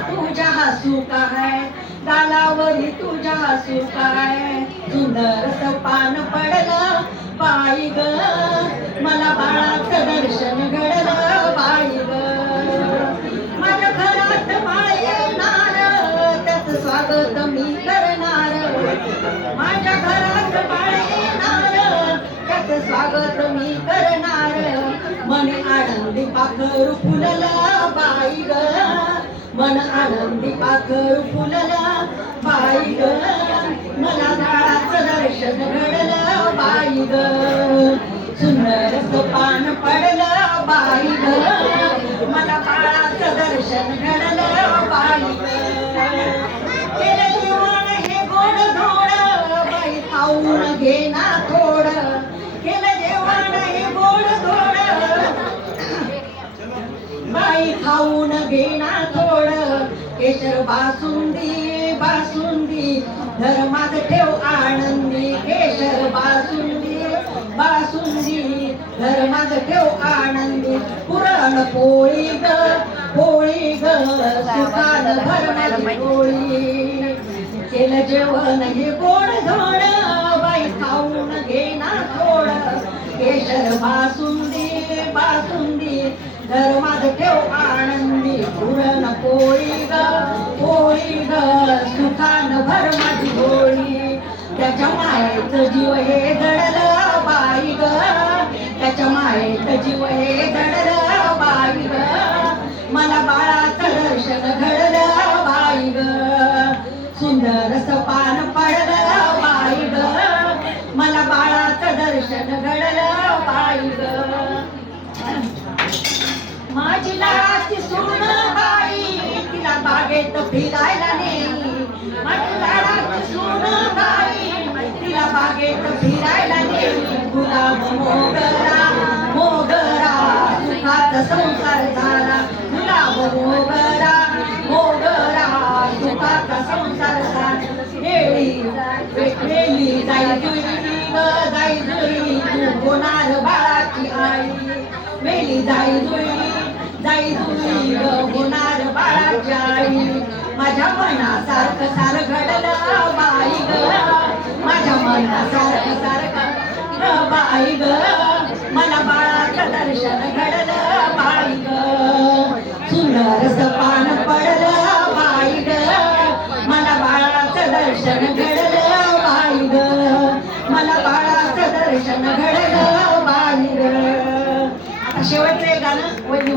तुझ्या हसू काय गालावरी तुझ्या हसू काय सुंदरस पान पडलं बाई ग. मला बाळाचं दर्शन घडलं बाई ग. माझ्या घरात बाळ येणार त्याचं स्वागत मी करणार. माझ्या घरात बाळ येणार त्याचं स्वागत मी करणार. मन आनंदी पाखर फुलला बाई ग. मन आनंदी पाखर फुलला बाई ग मला झाडाचं दर्शन घडलं बाई ग. सुंदर पान पडलं बाई ग मला बाळाचं दर्शन घडलं बाई ग. केलं जीवन हे गोड धोड बाई खाऊन घेणार ना थोड केलं जेवण हे गोड धोड बाई खाऊन घे ना थोड केशर बासुंदी बासुंदी धर्मात ठेव आनंदी केशर बासुंदी बासुंदी धर्मात ठेव आनंदी. पुरण पोळी ग पोळी ग सुकान भरणारी पोळी. केलं जेवण हे गोड धोड बाई खाऊन घेणार थोड. केशर बासुंदी बासुंदी धर्मात ठेव आनंदी. पुरण पोळी त्याच्या मायेचं जीव हे घडलं बाई ग. त्याच्या मायेचं जीव हे घडलं बाई ग. मला बाळाचं दर्शन घडलं बाई ग. सुंदर पान पडलं बाई ग. मला बाळाचं दर्शन घडलं बाई ग. माझी लाची सुन बाई तिला बागेत फिरायला भेटलेली जाई जुई ग जाई जुई तू होणार बाळाची आई मेली जाई जुई जाई जुई ग होणार बाळाची आई माझ्या मनासारखं सार घडलं बाई ग माझ्या मनासारखं सारखं बाई ग मला बाळाचं दर्शन घडलं. घडलं बाई आता शेवटचं एक गाणं वैद्य